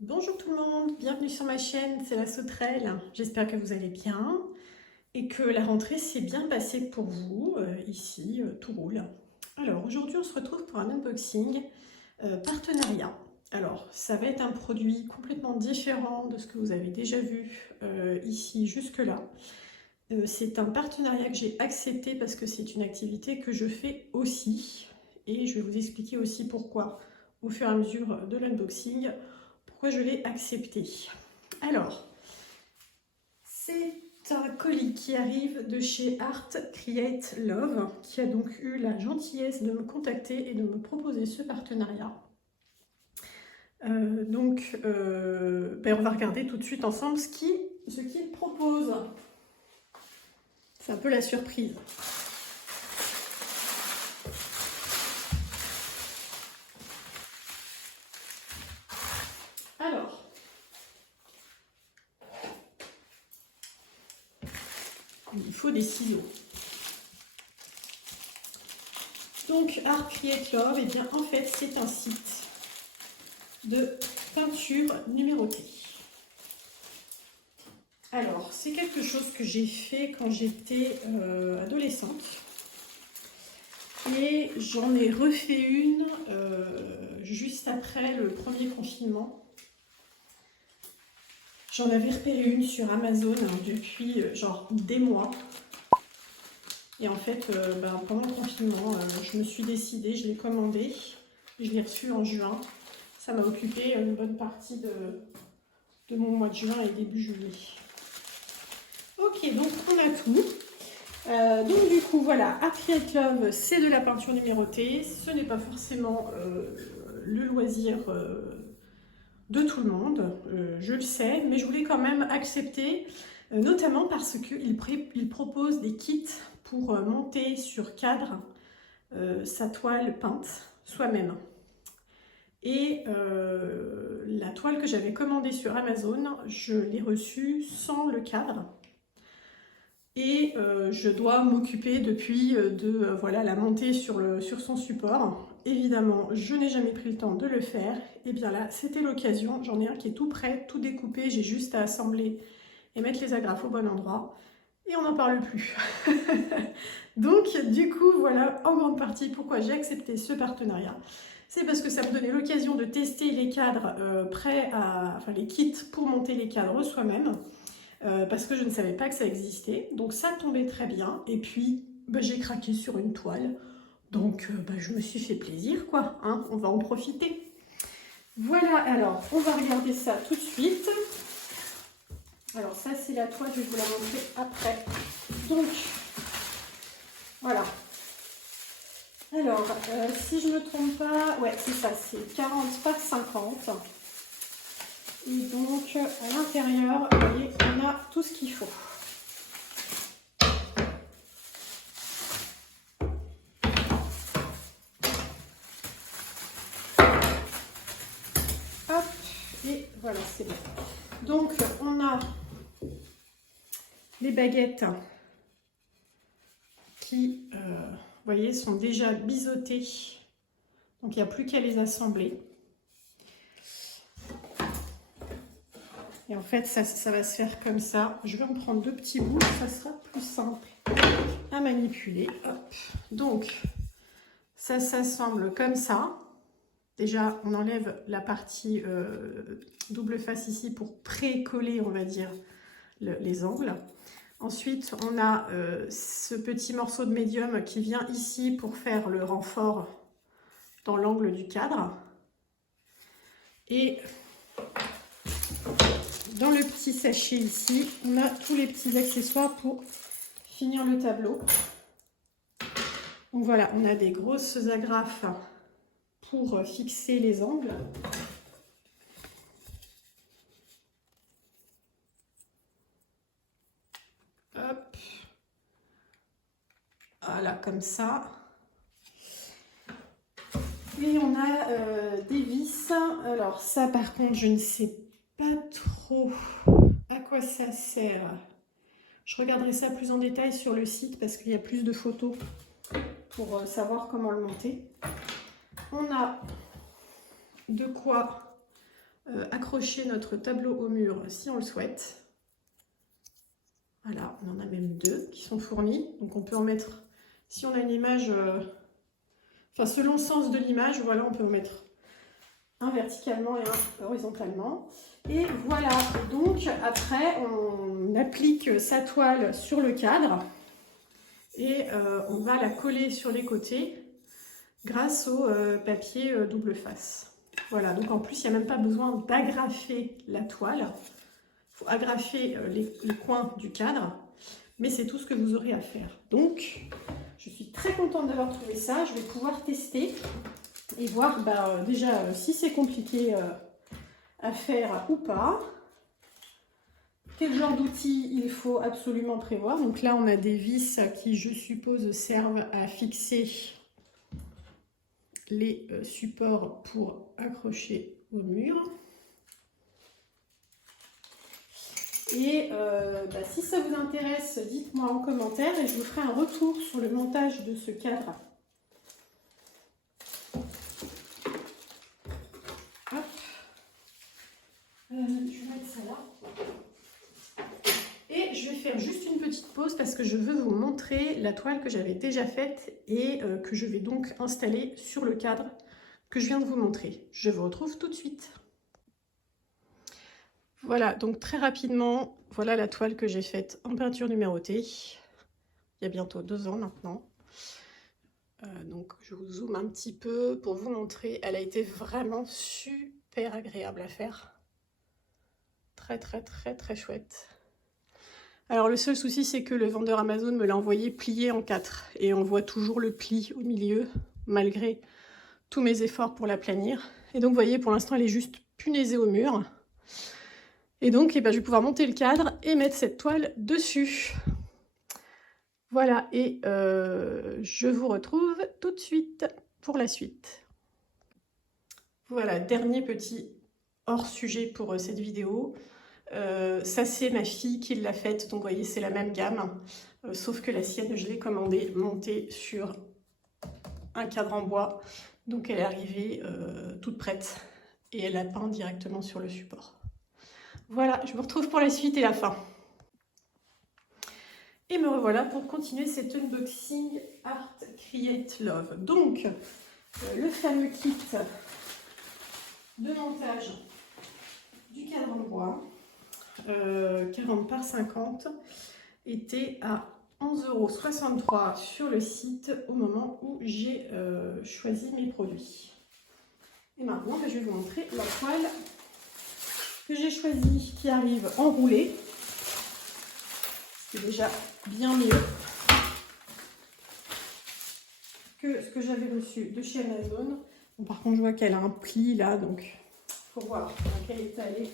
Bonjour tout le monde, bienvenue sur ma chaîne, c'est la Sauterelle. J'espère que vous allez bien et que la rentrée s'est bien passée pour vous. Ici, tout roule. Alors aujourd'hui, on se retrouve pour un unboxing partenariat. Alors, ça va être un produit complètement différent de ce que vous avez déjà vu ici jusque-là. C'est un partenariat que j'ai accepté parce que c'est une activité que je fais aussi. Et je vais vous expliquer aussi pourquoi au fur et à mesure de l'unboxing, pourquoi je l'ai accepté. Alors, c'est un colis qui arrive de chez Art Create Love, qui a donc eu la gentillesse de me contacter et de me proposer ce partenariat. On va regarder tout de suite ensemble ce qu'il propose. C'est un peu la surprise. Alors, il faut des ciseaux. Donc, Art Create Love, et bien en fait, c'est un site de peinture numérotée. Alors, c'est quelque chose que j'ai fait quand j'étais adolescente. Et j'en ai refait une juste après le premier confinement. J'en avais repéré une sur Amazon depuis genre des mois. Et en fait, pendant le confinement, je me suis décidée, je l'ai commandé. Je l'ai reçu en juin. Ça m'a occupé une bonne partie de mon mois de juin et début juillet. Ok, donc on a tout. Donc du coup voilà, Art Create Love, c'est de la peinture numérotée. Ce n'est pas forcément le loisir de tout le monde, je le sais, mais je voulais quand même accepter, notamment parce qu'il propose des kits pour monter sur cadre sa toile peinte soi-même. Et la toile que j'avais commandée sur Amazon, je l'ai reçue sans le cadre. Et je dois m'occuper depuis de la monter sur son support. Évidemment, je n'ai jamais pris le temps de le faire. Et bien là, c'était l'occasion. J'en ai un qui est tout prêt, tout découpé. J'ai juste à assembler et mettre les agrafes au bon endroit. Et on n'en parle plus. Donc, du coup, voilà en grande partie pourquoi j'ai accepté ce partenariat. C'est parce que ça me donnait l'occasion de tester les cadres les kits pour monter les cadres soi-même. Parce que je ne savais pas que ça existait. Donc ça tombait très bien. Et puis, j'ai craqué sur une toile. Donc, je me suis fait plaisir, quoi. Hein, on va en profiter. Voilà, alors, on va regarder ça tout de suite. Alors, ça, c'est la toile, je vais vous la montrer après. Donc, voilà. Alors, si je ne me trompe pas, ouais, c'est ça, c'est 40 par 50. Et donc, à l'intérieur, vous voyez, on a tout ce qu'il faut. Hop, et voilà, c'est bon. Donc, on a les baguettes qui, vous voyez, sont déjà biseautées. Donc, il n'y a plus qu'à les assembler. Et en fait, ça va se faire comme ça. Je vais en prendre deux petits bouts, ça sera plus simple à manipuler. Hop. Donc, ça s'assemble comme ça. Déjà, on enlève la partie double face ici pour pré-coller, on va dire, les angles. Ensuite, on a ce petit morceau de médium qui vient ici pour faire le renfort dans l'angle du cadre. Et dans le petit sachet ici, on a tous les petits accessoires pour finir le tableau. Donc voilà, on a des grosses agrafes pour fixer les angles. Hop. Voilà, comme ça. Et on a des vis. Alors ça, par contre, je ne sais pas trop à quoi ça sert. Je regarderai ça plus en détail sur le site parce qu'il y a plus de photos pour savoir comment le monter. On a de quoi accrocher notre tableau au mur si on le souhaite. Voilà, on en a même 2 qui sont fournis. Donc on peut en mettre, si on a une image, enfin selon le sens de l'image, voilà, on peut en mettre un verticalement et un horizontalement. Et voilà, donc après on applique sa toile sur le cadre et on va la coller sur les côtés grâce au papier double face. Voilà, donc en plus il n'y a même pas besoin d'agrafer la toile. Il faut agrafer les coins du cadre, mais c'est tout ce que vous aurez à faire. Donc je suis très contente d'avoir trouvé ça, je vais pouvoir tester et voir déjà si c'est compliqué à faire ou pas. Quel genre d'outils il faut absolument prévoir. Donc là on a des vis qui je suppose servent à fixer les supports pour accrocher au mur. Et si ça vous intéresse, dites-moi en commentaire et je vous ferai un retour sur le montage de ce cadre. Hop. Je vais mettre ça là. Et je vais faire juste une petite pause parce que je veux vous montrer la toile que j'avais déjà faite et que je vais donc installer sur le cadre que je viens de vous montrer. Je vous retrouve tout de suite. Voilà, donc très rapidement, voilà la toile que j'ai faite en peinture numérotée. Il y a bientôt 2 ans maintenant. Donc je vous zoome un petit peu pour vous montrer. Elle a été vraiment super agréable à faire. Très très très très chouette. Alors le seul souci c'est que le vendeur Amazon me l'a envoyé plié en 4 et on voit toujours le pli au milieu malgré tous mes efforts pour la planir. Et donc vous voyez pour l'instant elle est juste punaisée au mur. Et donc je vais pouvoir monter le cadre et mettre cette toile dessus. Voilà, et je vous retrouve tout de suite pour la suite. Voilà, dernier petit hors sujet pour cette vidéo. Ça c'est ma fille qui l'a faite, donc vous voyez c'est la même gamme, sauf que la sienne je l'ai commandée, montée sur un cadre en bois, donc elle est arrivée toute prête et elle a peint directement sur le support. Voilà, je vous retrouve pour la suite et la fin. Et me revoilà pour continuer cet unboxing Art Create Love. Donc, le fameux kit de montage du cadre en bois, 40 par 50, était à 11,63 € sur le site au moment où j'ai choisi mes produits. Et maintenant, je vais vous montrer la toile que j'ai choisie qui arrive enroulée. C'est déjà bien mieux que ce que j'avais reçu de chez Amazon. Bon, par contre, je vois qu'elle a un pli là, donc il faut voir dans quel état elle est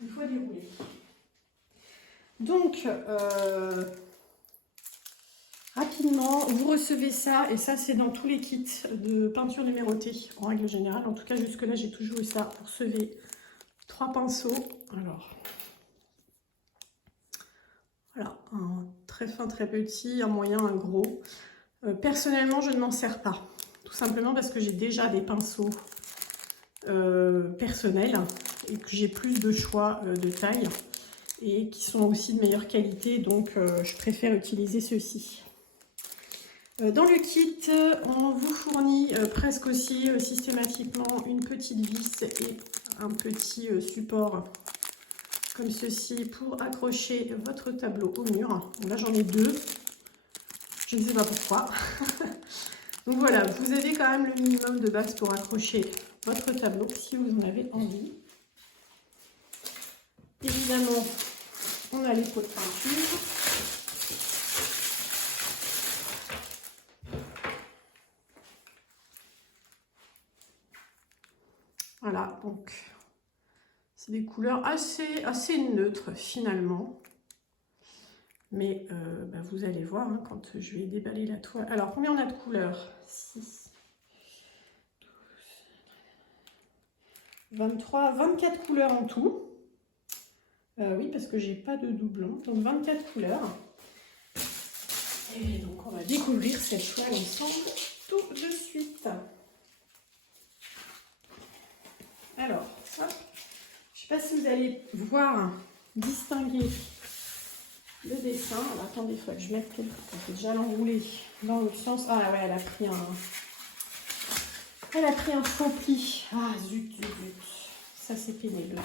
une fois déroulée. Donc, rapidement, vous recevez ça, et ça c'est dans tous les kits de peinture numérotée en règle générale. En tout cas, jusque-là, j'ai toujours eu ça. Vous recevez 3 pinceaux. Alors, voilà, un très fin, très petit, un moyen, un gros. Personnellement, je ne m'en sers pas. Tout simplement parce que j'ai déjà des pinceaux personnels et que j'ai plus de choix de taille et qui sont aussi de meilleure qualité. Donc, je préfère utiliser ceux-ci. Dans le kit, on vous fournit presque aussi systématiquement une petite vis et un petit support comme ceci pour accrocher votre tableau au mur. Donc là j'en ai 2, je ne sais pas pourquoi. Donc voilà, vous avez quand même le minimum de base pour accrocher votre tableau si vous en avez envie. Évidemment, on a les pots de peinture. Voilà, donc c'est des couleurs assez neutres finalement. Mais vous allez voir hein, quand je vais déballer la toile. Alors, combien on a de couleurs? 6, 12, 23, 24 couleurs en tout. Oui, parce que j'ai pas de doublon. Donc, 24 couleurs. Et donc, on va découvrir cette toile ensemble tout de suite. Alors, hop. sais pas si vous allez voir, distinguer le dessin. Alors, attendez, il faut que je mette quelque chose. Je vais déjà l'enrouler dans l'autre sens. Ah ouais, elle a pris un faux pli. Ah zut, zut, zut. Ça, c'est pénible.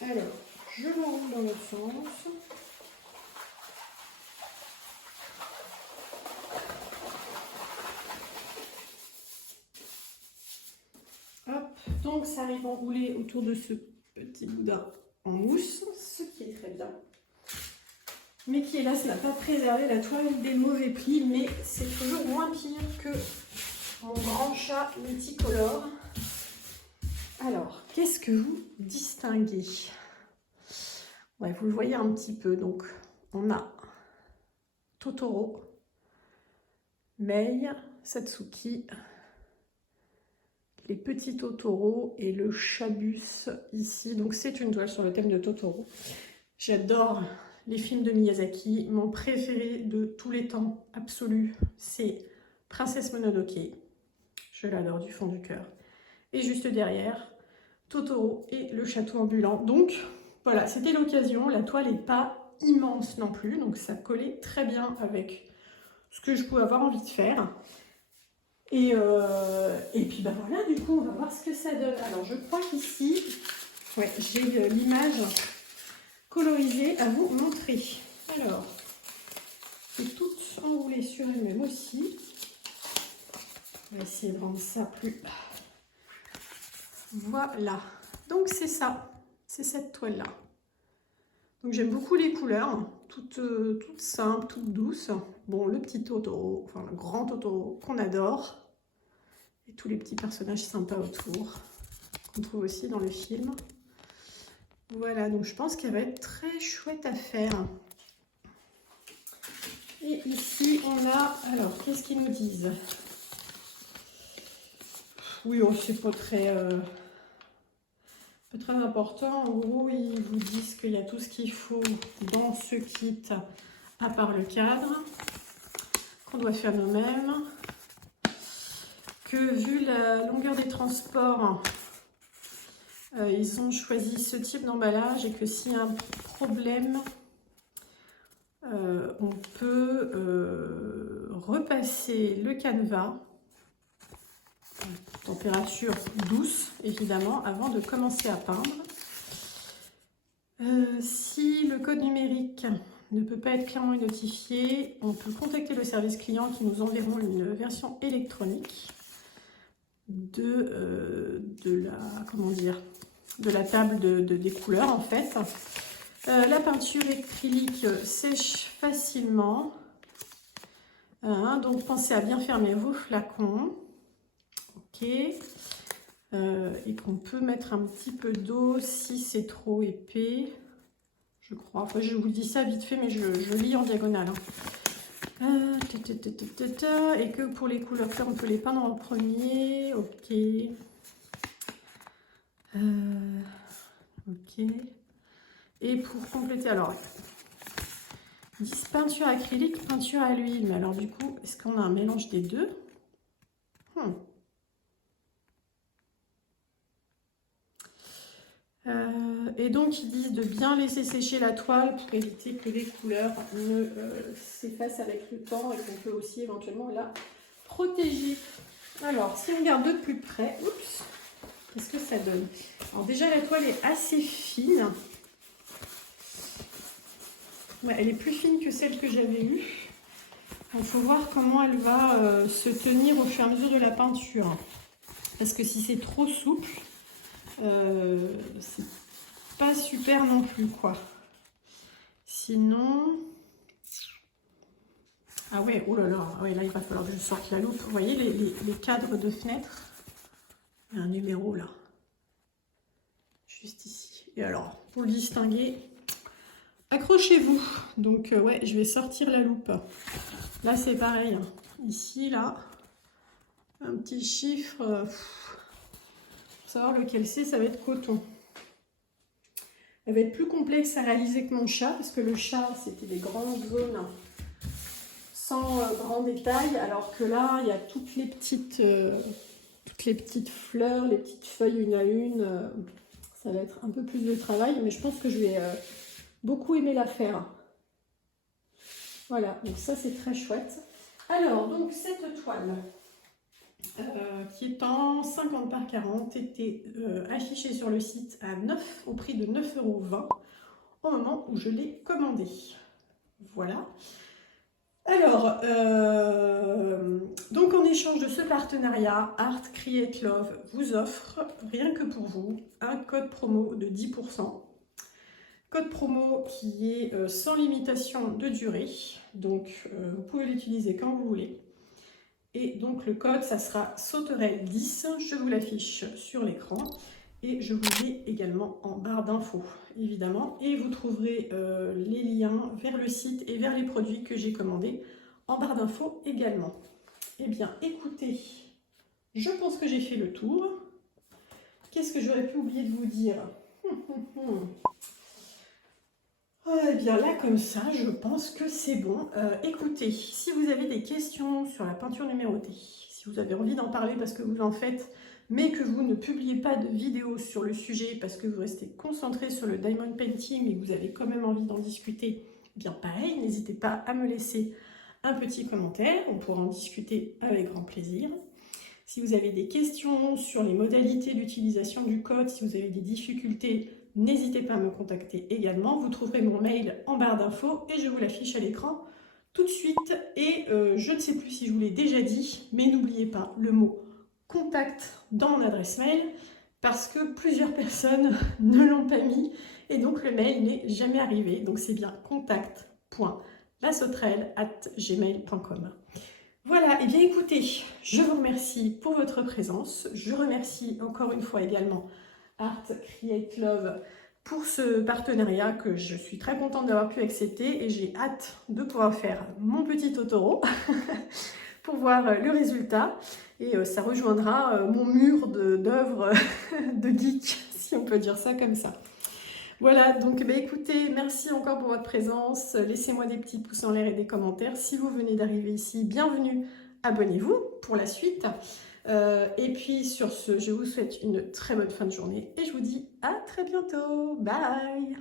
Alors, je l'enroule dans l'autre sens. Hop, donc ça arrive enroulé autour de ce petit boudin en mousse, ce qui est très bien. Mais qui, hélas, n'a pas préservé la toile des mauvais plis, mais c'est toujours moins pire que mon grand chat multicolore. Alors, qu'est-ce que vous distinguez? Ouais, vous le voyez un petit peu, donc on a Totoro, Mei, Satsuki, les petits Totoro et le Chabus ici. Donc c'est une toile sur le thème de Totoro. J'adore les films de Miyazaki. Mon préféré de tous les temps absolu, c'est Princesse Mononoke. Je l'adore du fond du cœur. Et juste derrière, Totoro et le château ambulant. Donc voilà, c'était l'occasion. La toile n'est pas immense non plus, donc ça collait très bien avec ce que je pouvais avoir envie de faire. Et puis ben voilà, du coup on va voir ce que ça donne. Alors je crois qu'ici, ouais, j'ai l'image colorisée à vous montrer. Alors, c'est tout enroulé sur elle-même aussi. On va essayer de rendre ça plus... Voilà, donc c'est ça, c'est cette toile-là. Donc j'aime beaucoup les couleurs, toutes simples, toutes douces. Bon, le petit Totoro, enfin le grand Totoro qu'on adore. Et tous les petits personnages sympas autour, qu'on trouve aussi dans le film. Voilà, donc je pense qu'elle va être très chouette à faire. Et ici, on a... Alors, qu'est-ce qu'ils nous disent? Oui, oh, c'est pas très important. En gros, ils vous disent qu'il y a tout ce qu'il faut dans ce kit, à part le cadre, qu'on doit faire nous-mêmes. Que vu la longueur des transports, ils ont choisi ce type d'emballage et que s'il y a un problème, on peut repasser le canevas, température douce évidemment, avant de commencer à peindre. Si le code numérique ne peut pas être clairement identifié, on peut contacter le service client qui nous enverront une version électronique de la table des couleurs en fait. La peinture acrylique sèche facilement, donc pensez à bien fermer vos flacons, ok, et qu'on peut mettre un petit peu d'eau si c'est trop épais, je crois. Enfin, je vous dis ça vite fait, mais je lis en diagonale. Et que pour les couleurs claires, on peut les peindre en premier. Ok. Ok. Et pour compléter, alors, 10 peinture acrylique, peinture à l'huile. Mais alors, du coup, est-ce qu'on a un mélange des deux? Et donc, ils disent de bien laisser sécher la toile pour éviter que les couleurs ne s'effacent avec le temps et qu'on peut aussi éventuellement la protéger. Alors, si on regarde de plus près, oups, qu'est-ce que ça donne? Alors déjà, la toile est assez fine. Ouais, elle est plus fine que celle que j'avais eue. Il faut voir comment elle va se tenir au fur et à mesure de la peinture. Parce que si c'est trop souple, c'est pas super non plus, quoi. Sinon... Ah ouais, oh là là, ouais, là il va falloir que je sorte la loupe. Vous voyez les cadres de fenêtre? Il y a un numéro là. Juste ici. Et alors, pour le distinguer, accrochez-vous. Donc ouais, je vais sortir la loupe. Là c'est pareil. Ici, là, un petit chiffre. Pour savoir lequel c'est, ça va être coton. Elle va être plus complexe à réaliser que mon chat, parce que le chat, c'était des grandes zones sans grand détail, alors que là, il y a toutes les petites toutes les petites fleurs, les petites feuilles une à une. Ça va être un peu plus de travail, mais je pense que je vais beaucoup aimer la faire. Voilà, donc ça c'est très chouette. Alors, donc cette toile, qui est en 50 par 40, était affichée sur le site à 9, au prix de 9,20 € au moment où je l'ai commandée. Voilà. Alors, donc en échange de ce partenariat, Art Create Love vous offre, rien que pour vous, un code promo de 10%. Code promo qui est sans limitation de durée, donc vous pouvez l'utiliser quand vous voulez. Et donc le code, ça sera Sauterelle10, je vous l'affiche sur l'écran. Et je vous mets également en barre d'infos, évidemment. Et vous trouverez les liens vers le site et vers les produits que j'ai commandés en barre d'infos également. Eh bien, écoutez, je pense que j'ai fait le tour. Qu'est-ce que j'aurais pu oublier de vous dire? Eh bien là, comme ça, je pense que c'est bon. Écoutez, si vous avez des questions sur la peinture numérotée, si vous avez envie d'en parler parce que vous en faites, mais que vous ne publiez pas de vidéos sur le sujet parce que vous restez concentré sur le diamond painting et que vous avez quand même envie d'en discuter, eh bien pareil, n'hésitez pas à me laisser un petit commentaire, on pourra en discuter avec grand plaisir. Si vous avez des questions sur les modalités d'utilisation du code, si vous avez des difficultés, n'hésitez pas à me contacter également. Vous trouverez mon mail en barre d'infos et je vous l'affiche à l'écran tout de suite. Et je ne sais plus si je vous l'ai déjà dit, mais n'oubliez pas le mot contact dans mon adresse mail parce que plusieurs personnes ne l'ont pas mis et donc le mail n'est jamais arrivé. Donc c'est bien contact.lasauterelle@gmail.com. Voilà, et bien écoutez, je vous remercie pour votre présence. Je remercie encore une fois également Art Create Love pour ce partenariat que je suis très contente d'avoir pu accepter et j'ai hâte de pouvoir faire mon petit Totoro pour voir le résultat et ça rejoindra mon mur d'œuvres de geek, si on peut dire ça comme ça. Voilà, donc bah, écoutez, merci encore pour votre présence. Laissez-moi des petits pouces en l'air et des commentaires. Si vous venez d'arriver ici, bienvenue, abonnez-vous pour la suite. Et puis sur ce, je vous souhaite une très bonne fin de journée et je vous dis à très bientôt. Bye!